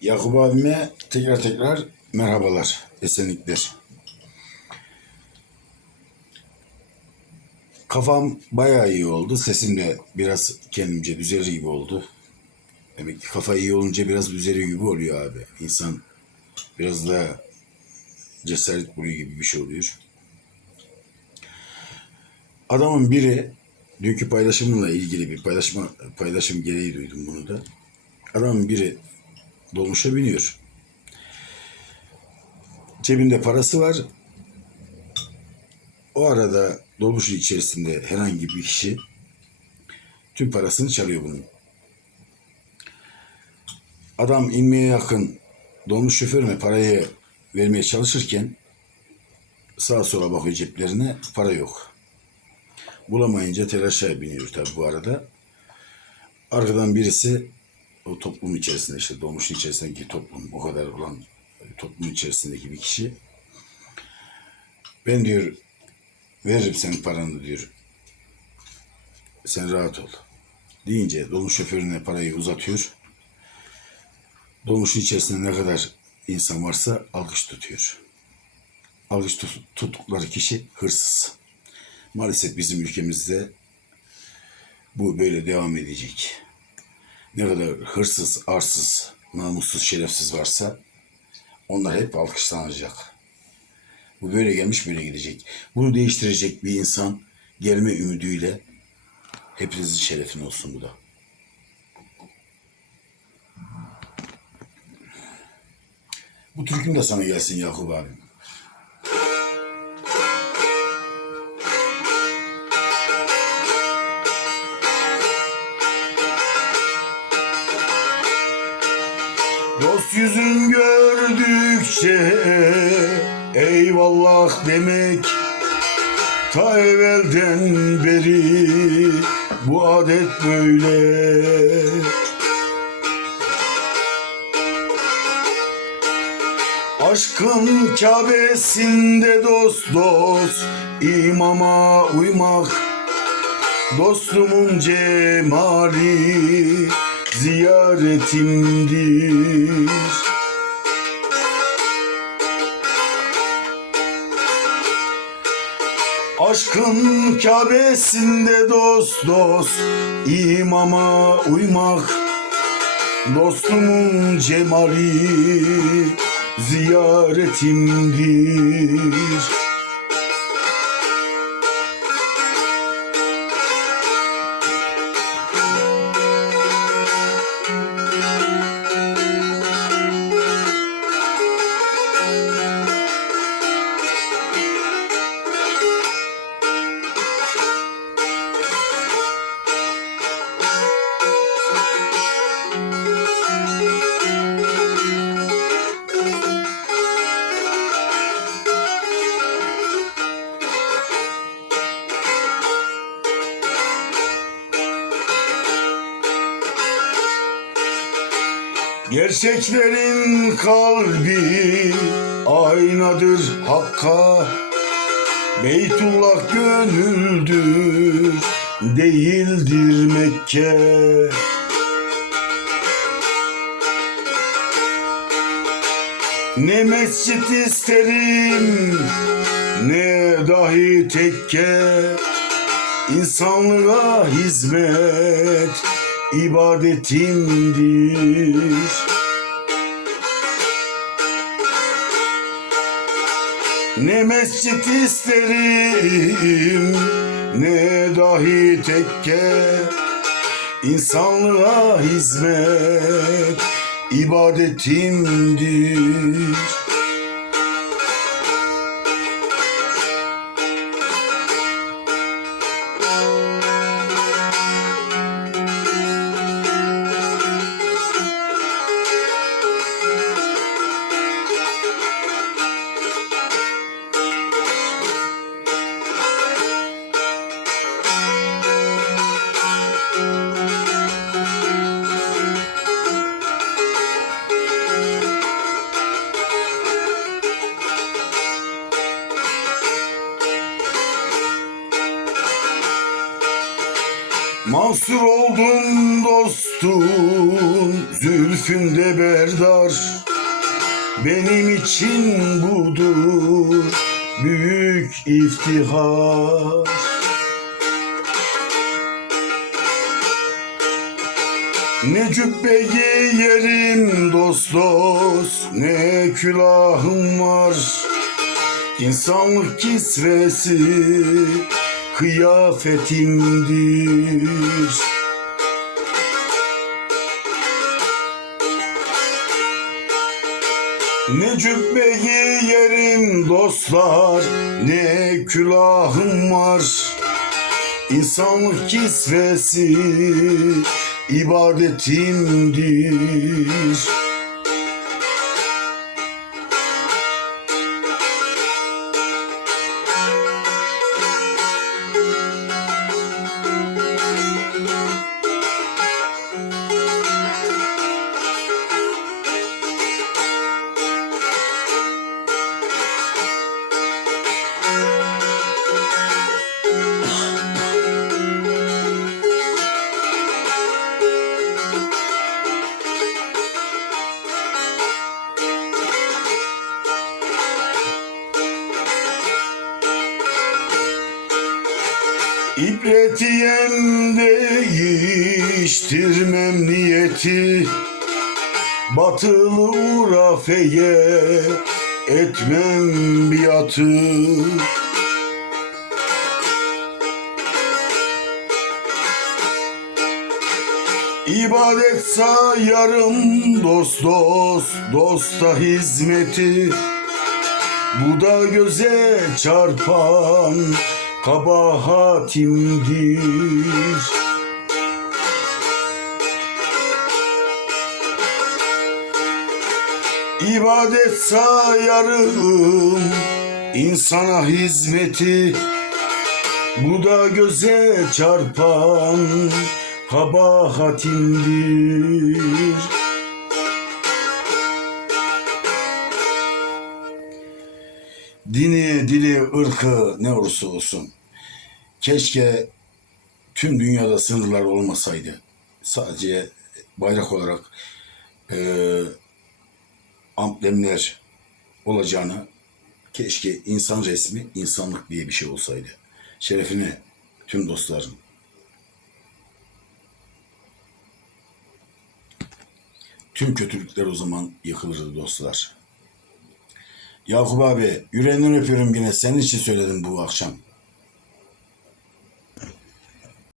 Yakup abime tekrar tekrar merhabalar, esenlikler. Kafam bayağı iyi oldu. Sesim de biraz kendimce düzelir gibi oldu. Demek ki kafa iyi olunca biraz düzeliyor gibi oluyor abi. İnsan biraz daha cesaret buluyor gibi bir şey oluyor. Adamın biri dünkü paylaşımımla ilgili bir paylaşma, paylaşım gereği duydum bunu da. Adamın biri dolmuşa biniyor. Cebinde parası var. O arada dolmuşun içerisinde herhangi bir kişi tüm parasını çalıyor bunun. Adam inmeye yakın dolmuş şoförüne parayı vermeye çalışırken sağa sola bakıyor ceplerine para yok. Bulamayınca telaşa biniyor tabi bu arada. Arkadan birisi o toplum içerisinde işte dolmuşun içerisindeki toplum o kadar olan toplum içerisindeki bir kişi ben diyor veririm senin paranı diyor. Sen rahat ol. Deyince dolmuş şoförüne parayı uzatıyor. Dolmuşun içerisinde ne kadar insan varsa alkış tutuyor. Alkış tut- tuttukları kişi hırsız. Maalesef bizim ülkemizde bu böyle devam edecek. Ne kadar hırsız, arsız, namussuz, şerefsiz varsa onlar hep alkışlanacak. Bu böyle gelmiş böyle gidecek. Bunu değiştirecek bir insan gelme ümidiyle hepinizin şerefine olsun bu da. Bu türküm de sana gelsin Yakup abi. Dost yüzün gördükçe eyvallah demek Ta evvelden beri bu adet böyle. Aşkın Kabe'sinde dost dost imama uymak Dostumun cemali ziyaretimdir. Aşkın Kabe'sinde dost dost imama uymak Dostumun cemali ziyaretimdir Gerçeklerin kalbi aynadır hakka. Beytullah gönüldür değildir Mekke. Ne mescit isterim ne dahi tekke. İnsanlığa hizmet ibadetimdir. Ne mescit isterim ne dahi tekke İnsanlığa hizmet ibadetimdir. Mahsur oldum dostum zül zülfünde berdar. Benim için budur büyük iftihar. Ne cübbe giyerim dost dost Ne külahım var. İnsanlık kisvesi kıyafetimdir Ne cübbe giyerim dostlar Ne külahım var. İnsanlık kisvesi ibadetimdir İbretiyem değiştirmem niyeti Batılı urafeye etmem biatı. İbadet sayarım dost dost dosta hizmeti. Bu da göze çarpan kabahatimdir İbadet sayarım insana hizmeti. Bu da göze çarpan kabahatimdir ırkı ne olursa olsun. Keşke tüm dünyada sınırlar olmasaydı. Sadece bayrak olarak eee amblemler olacağını keşke insan resmi insanlık diye bir şey olsaydı. Şerefine tüm dostlarım. Tüm kötülükler o zaman yıkılırdı dostlar. Yakup abi yüreğinden öpüyorum yine. Senin için söyledim bu akşam.